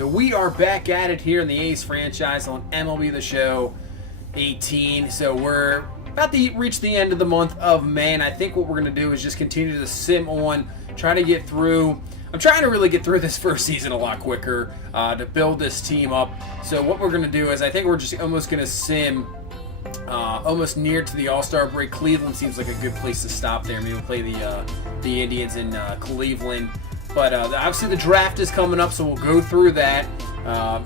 So we are back at it here in the A's franchise on MLB The Show 18. So we're about to reach the end of the month of May, and I think what we're going to do is just continue to sim on, try to get through. I'm trying to really get through this first season a lot quicker to build this team up. So what we're going to do is I think we're just almost going to sim almost near to the All-Star break. Cleveland seems like a good place to stop there. Maybe we'll play the Indians in Cleveland. But obviously the draft is coming up, so we'll go through that.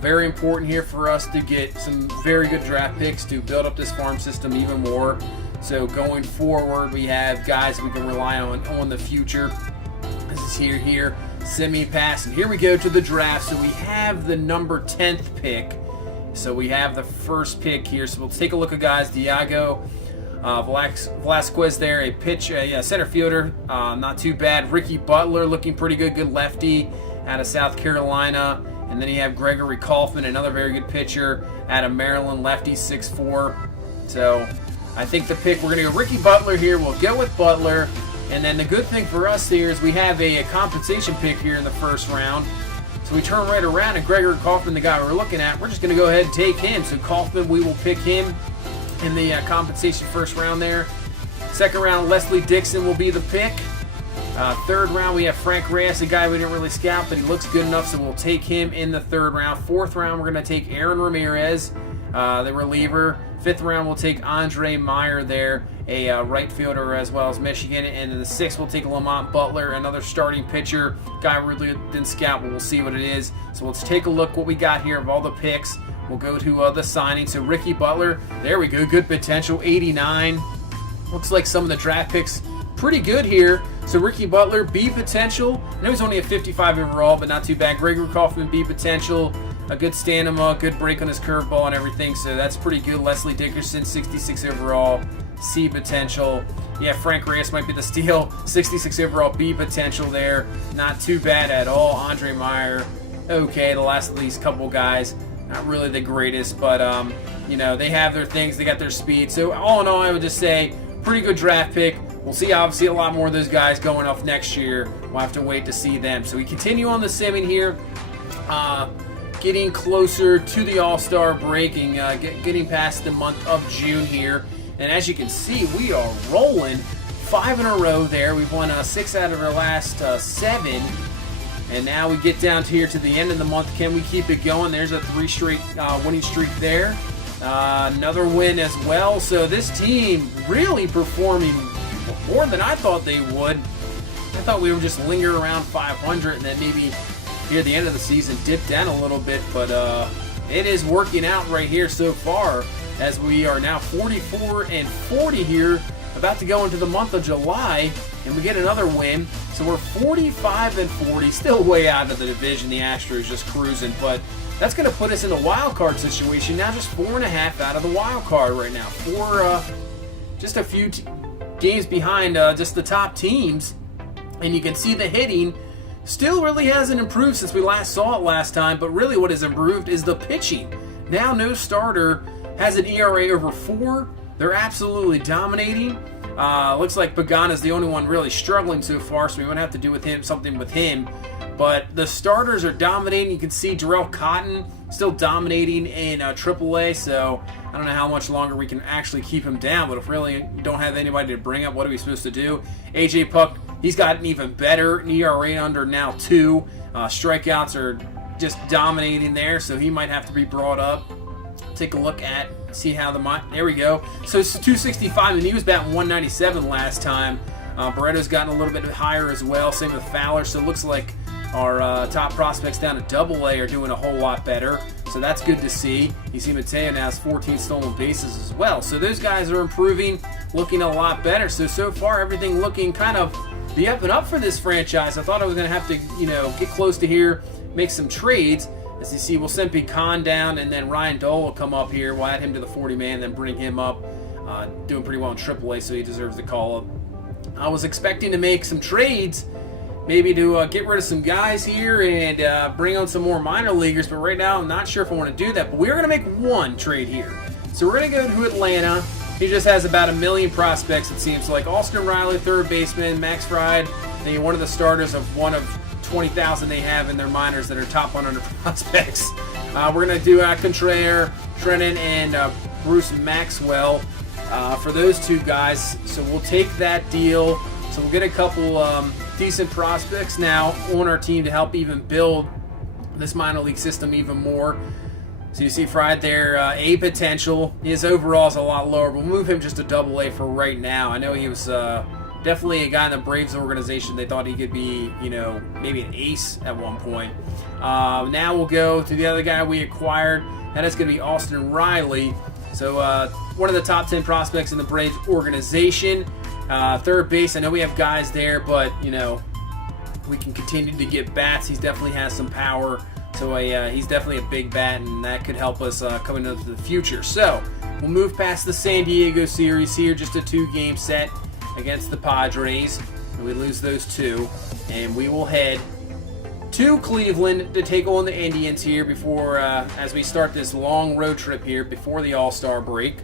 Very important here for us to get some very good draft picks to build up this farm system even more. So going forward, we have guys we can rely on the future. This is here, semi-pass, and here we go to the draft. So we have the number 10th pick. So we have the first pick here. So we'll take a look at guys. Diego Velasquez there, a center fielder, not too bad. Ricky Butler looking pretty good, good lefty out of South Carolina. And then you have Gregory Kaufman, another very good pitcher out of Maryland, lefty, 6'4". So I think the pick, we're going to go Ricky Butler here. We'll go with Butler. And then the good thing for us here is we have a compensation pick here in the first round. So we turn right around, and Gregory Kaufman, the guy we're looking at, we're just going to go ahead and take him. So Kaufman, we will pick him in the compensation first round there. Second round, Leslie Dixon will be the pick. Third round, we have Frank Reyes, a guy we didn't really scout, but he looks good enough, so we'll take him in the third round. Fourth round, we're going to take Aaron Ramirez, the reliever. Fifth round, we'll take Andre Meyer there, a right fielder as well as Michigan. And in the sixth, we'll take Lamont Butler, another starting pitcher. Guy we really didn't scout, but we'll see what it is. So let's take a look what we got here of all the picks. We'll go to the signing. So Ricky Butler, there we go, good potential, 89. Looks like some of the draft picks pretty good here. So Ricky Butler, B potential. I know he's only a 55 overall, but not too bad. Gregory Kaufman, B potential. A good stamina, good break on his curveball and everything, so that's pretty good. Leslie Dickerson, 66 overall, C potential. Yeah, Frank Reyes might be the steal, 66 overall, B potential there. Not too bad at all. Andre Meyer, okay, the last of these couple guys, not really the greatest, but you know, they have their things, they got their speed. So all in all, I would just say pretty good draft pick. We'll see obviously a lot more of those guys going off next year. We'll have to wait to see them. So we continue on the simming here. Getting closer to the All-Star break and getting past the month of June here. And as you can see, we are rolling 5 in a row there. We've won 6 out of our last 7. And now we get down to here to the end of the month. Can we keep it going? There's a 3 straight winning streak there. Another win as well. So this team really performing more than I thought they would. I thought we would just linger around 500 and then maybe here at the end of the season dip down a little bit, but it is working out right here so far as we are now 44-40 here, about to go into the month of July, and we get another win. So we're 45-40, still way out of the division. The Astros just cruising, but that's going to put us in a wild card situation now, just 4.5 out of the wild card right now. Just a few games behind just the top teams, and you can see the hitting still really hasn't improved since we last saw it last time, but really what has improved is the pitching. Now no starter has an ERA over 4. They're absolutely dominating. Looks like Pagana's the only one really struggling so far, so we might have to do something with him. But the starters are dominating. You can see Jarrell Cotton still dominating in AAA, so I don't know how much longer we can actually keep him down, but if really don't have anybody to bring up, what are we supposed to do? AJ Puck, he's got an even better ERA under now 2. Strikeouts are just dominating there, so he might have to be brought up. Take a look at, see how there we go. So it's 265, and he was batting 197 last time. Barreto's gotten a little bit higher as well, same with Fowler, so it looks like our top prospects down at AA are doing a whole lot better, so that's good to see. You see Mateo now has 14 stolen bases as well, so those guys are improving, looking a lot better. So far everything looking kind of the up and up for this franchise. I thought I was going to have to, get close to here, make some trades. As you see, we'll send Pecan down, and then Ryan Dole will come up here. We'll add him to the 40-man, then bring him up. Doing pretty well in AAA, so he deserves the call-up. I was expecting to make some trades, maybe to get rid of some guys here and bring on some more minor leaguers, but right now I'm not sure if I want to do that. But we're going to make one trade here. So we're going to go to Atlanta. He just has about 1 million prospects, it seems like. Austin Riley, third baseman, Max Fried, one of the starters of one of 20,000 they have in their minors that are top 100 prospects. We're going to do Contender, Trennan, and Bruce Maxwell for those two guys. So we'll take that deal. So we'll get a couple decent prospects now on our team to help even build this minor league system even more. So you see Fried there, A potential. His overall is a lot lower. We'll move him just to AA for right now. I know he was definitely a guy in the Braves organization. They thought he could be, maybe an ace at one point. Now we'll go to the other guy we acquired. That is going to be Austin Riley. So one of the top 10 prospects in the Braves organization. Third base, I know we have guys there, but, we can continue to get bats. He definitely has some power. So he's definitely a big bat, and that could help us coming into the future. So we'll move past the San Diego series here, just a 2-game set against the Padres. And we lose those 2, and we will head to Cleveland to take on the Indians here before, as we start this long road trip here before the All-Star break.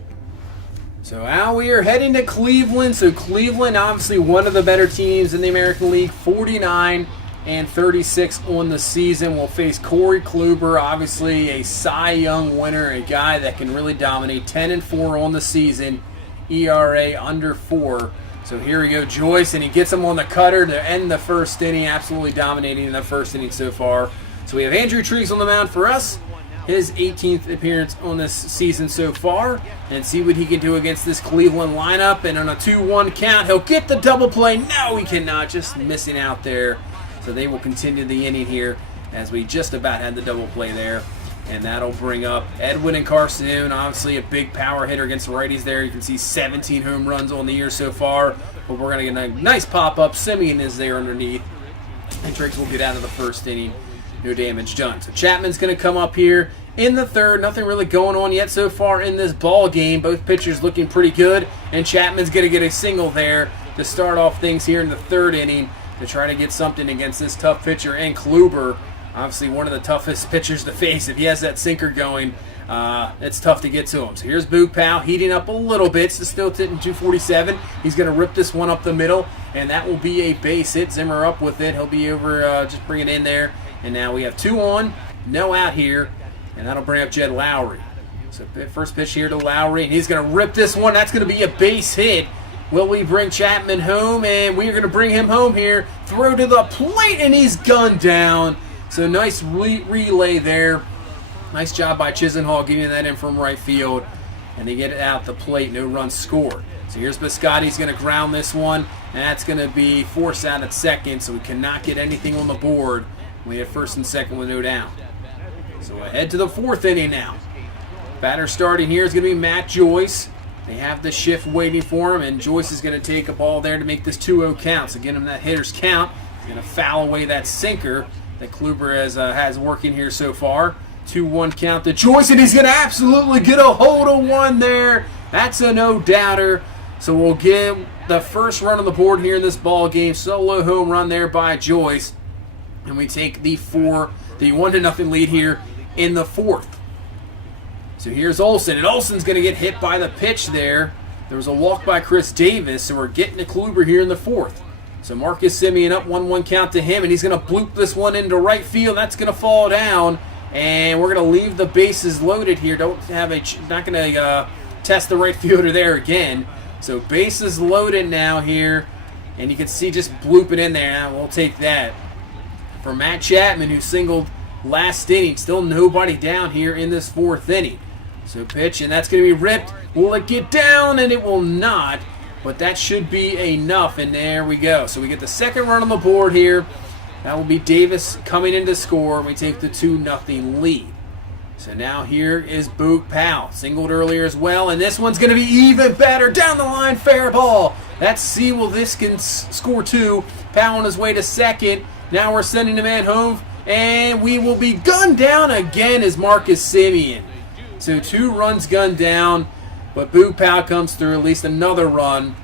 So now we are heading to Cleveland. So Cleveland, obviously one of the better teams in the American League, 49-36 on the season. We'll face Corey Kluber, obviously a Cy Young winner, a guy that can really dominate. 10-4 on the season, ERA under 4. So here we go, Joyce, and he gets him on the cutter to end the first inning, absolutely dominating in the first inning so far. So we have Andrew Triggs on the mound for us, his 18th appearance on this season so far, and see what he can do against this Cleveland lineup. And on a 2-1 count, he'll get the double play. No, he cannot, just missing out there. So they will continue the inning here as we just about had the double play there. And that'll bring up Edwin and Carson, obviously a big power hitter against the righties there. You can see 17 home runs on the year so far. But we're going to get a nice pop-up. Simeon is there underneath. And Triggs will get out of the first inning. No damage done. So Chapman's going to come up here in the third. Nothing really going on yet so far in this ball game. Both pitchers looking pretty good. And Chapman's going to get a single there to start off things here in the third inning to try to get something against this tough pitcher. And Kluber, obviously one of the toughest pitchers to face. If he has that sinker going, it's tough to get to him. So here's Boog Powell heating up a little bit. So still hitting 247. He's going to rip this one up the middle, and that will be a base hit. Zimmer up with it. He'll be over, just bring it in there. And now we have 2 on, no out here, and that'll bring up Jed Lowry. So first pitch here to Lowry, and he's going to rip this one. That's going to be a base hit. Will we bring Chapman home? And we are going to bring him home here. Throw to the plate, and he's gunned down. So nice relay there. Nice job by Chisenhall getting that in from right field. And they get it out the plate. No runs scored. So here's Biscotti. He's going to ground this one. And that's going to be forced out at second. So we cannot get anything on the board. We have first and second with no down. So ahead to the fourth inning now. Batter starting here is going to be Matt Joyce. They have the shift waiting for him, and Joyce is going to take a ball there to make this 2-0 count. So get him that hitter's count. He's going to foul away that sinker that Kluber has working here so far. 2-1 count to Joyce, and he's going to absolutely get a hold of one there. That's a no-doubter. So we'll get the first run on the board here in this ball game. Solo home run there by Joyce. And we take the 1-0 lead here in the fourth. So here's Olsen, and Olsen's going to get hit by the pitch there. There was a walk by Chris Davis, so we're getting to Kluber here in the fourth. So Marcus Semien up 1-1 count to him, and he's going to bloop this one into right field. That's going to fall down, and we're going to leave the bases loaded here. Not going to test the right fielder there again. So bases loaded now here, and you can see just bloop it in there. Now we'll take that. For Matt Chapman, who singled last inning, still nobody down here in this fourth inning. So pitch, and that's going to be ripped. Will it get down? And it will not, but that should be enough, and there we go. So we get the second run on the board here. That will be Davis coming in to score. We take the 2-0 lead. So now here is Boog Powell. Singled earlier as well, and this one's going to be even better. Down the line, fair ball. Let's see, will this can score 2. Powell on his way to second. Now we're sending the man home, and we will be gunned down again as Marcus Semien. So 2 runs gunned down, but Boog Powell comes through, at least another run.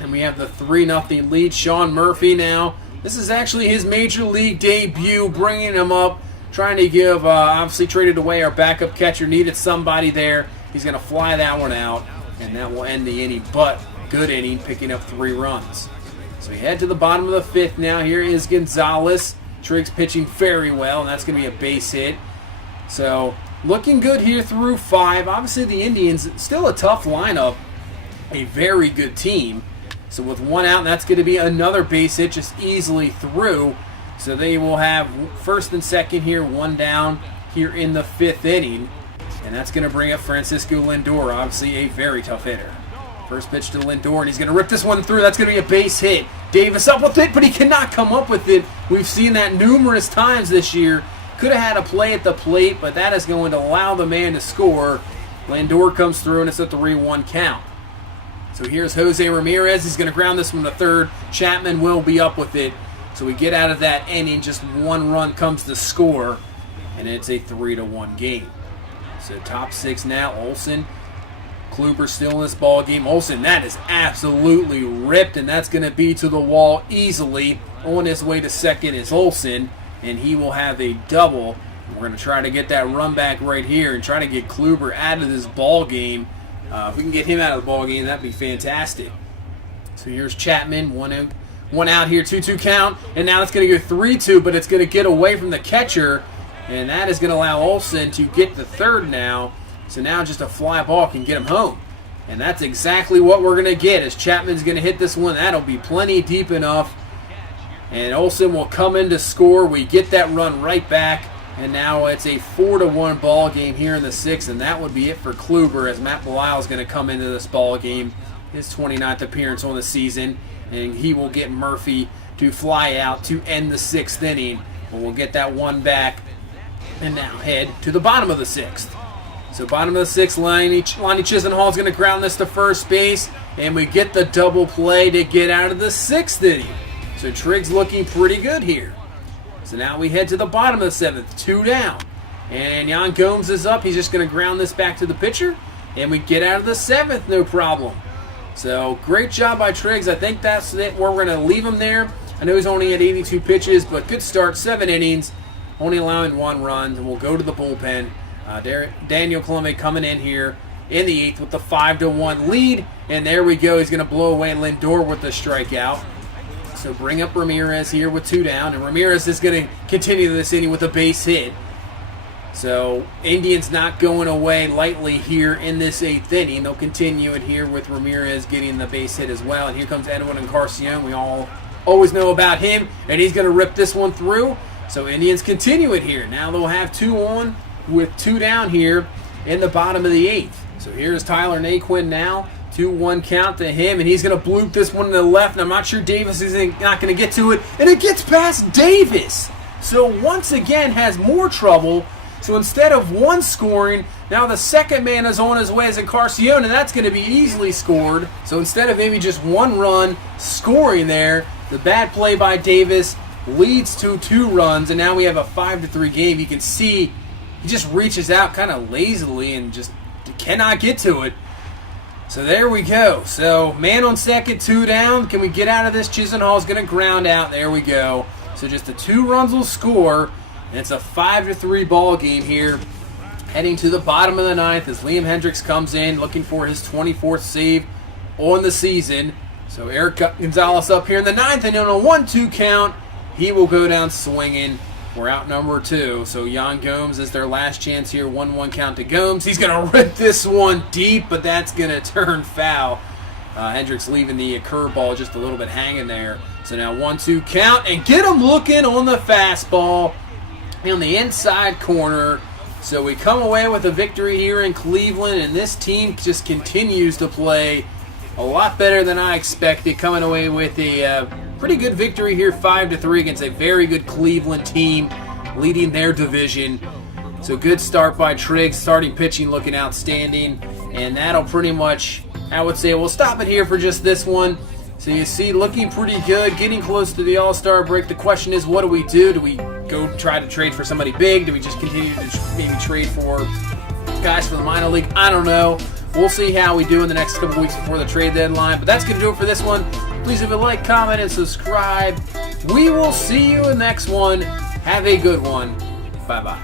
And we have the 3-0 lead. Sean Murphy now. This is actually his major league debut, bringing him up, trying to give, obviously traded away our backup catcher, needed somebody there. He's going to fly that one out, and that will end the inning. But good inning, picking up 3 runs. So we head to the bottom of the 5th now. Here is Gonzalez. Triggs pitching very well, and that's going to be a base hit. So looking good here through 5. Obviously the Indians, still a tough lineup, a very good team. So with 1 out, that's going to be another base hit just easily through. So they will have first and second here, 1 down here in the 5th inning. And that's going to bring up Francisco Lindor, obviously a very tough hitter. First pitch to Lindor, and he's going to rip this one through. That's going to be a base hit. Davis up with it, but he cannot come up with it. We've seen that numerous times this year. Could have had a play at the plate, but that is going to allow the man to score. Lindor comes through, and it's a 3-1 count. So here's Jose Ramirez. He's going to ground this one to third. Chapman will be up with it. So we get out of that inning. Just 1 run comes to score, and it's a 3-1 game. So top 6 now. Olsen, Kluber still in this ball game. Olsen, that is absolutely ripped, and that's going to be to the wall easily. On his way to second is Olsen, and he will have a double. We're going to try to get that run back right here and try to get Kluber out of this ball game. If we can get him out of the ball game, that'd be fantastic. So here's Chapman, 1 out here, 2-2 count, and now it's going to go 3-2, but it's going to get away from the catcher, and that is going to allow Olsen to get the third now. So now just a fly ball can get him home. And that's exactly what we're going to get as Chapman's going to hit this one. That'll be plenty deep enough. And Olsen will come in to score. We get that run right back. And now it's a 4-1 ball game here in the 6th. And that would be it for Kluber as Matt Belisle is going to come into this ball game. His 29th appearance on the season. And he will get Murphy to fly out to end the 6th inning. But we'll get that one back. And now head to the bottom of the 6th. So bottom of the 6th, Lonnie Chisenhall is going to ground this to first base. And we get the double play to get out of the 6th inning. So Triggs looking pretty good here. So now we head to the bottom of the 7th, 2 down. And Yan Gomes is up. He's just going to ground this back to the pitcher. And we get out of the 7th, no problem. So great job by Triggs. I think that's it where we're going to leave him there. I know he's only at 82 pitches, but good start, 7 innings. Only allowing 1 run. And we'll go to the bullpen. Daniel Colomé coming in here in the 8th with the 5-1 lead. And there we go. He's going to blow away Lindor with the strikeout. So bring up Ramirez here with 2 down. And Ramirez is going to continue this inning with a base hit. So Indians not going away lightly here in this 8th inning. They'll continue it here with Ramirez getting the base hit as well. And here comes Edwin Encarnacion. We all always know about him. And he's going to rip this one through. So Indians continue it here. Now they'll have 2 on with 2 down here in the bottom of the 8th. So here's Tyler Naquin now. 2-1 count to him, and he's going to bloop this one to the left, and I'm not sure Davis is not going to get to it, and it gets past Davis. So once again has more trouble. So instead of 1 scoring, now the second man is on his way as Encarnacion, and that's going to be easily scored. So instead of maybe just 1 run scoring there, the bad play by Davis leads to 2 runs, and now we have a 5-3 game. You can see he just reaches out kind of lazily and just cannot get to it. So there we go. So man on second, 2 down. Can we get out of this? Chisenhall is going to ground out. There we go. So just the 2 runs will score. And it's a 5-3 ball game here. Heading to the bottom of the 9th as Liam Hendricks comes in looking for his 24th save on the season. So Eric Gonzalez up here in the 9th, and on a 1-2 count, he will go down swinging. We're out number 2. So Yan Gomes is their last chance here. 1-1 count to Gomes. He's going to rip this one deep, but that's going to turn foul. Hendricks leaving the curveball just a little bit hanging there. So now 1-2 count, and get him looking on the fastball on the inside corner. So we come away with a victory here in Cleveland, and this team just continues to play a lot better than I expected, coming away with a pretty good victory here, 5-3 against a very good Cleveland team leading their division. So good start by Triggs, starting pitching looking outstanding, and that'll pretty much, I would say, we'll stop it here for just this one. So you see, looking pretty good, getting close to the All-Star break. The question is, what do we do? Do we go try to trade for somebody big? Do we just continue to maybe trade for guys from the minor league? I don't know. We'll see how we do in the next couple weeks before the trade deadline. But that's going to do it for this one. Please leave a like, comment, and subscribe. We will see you in the next one. Have a good one. Bye-bye.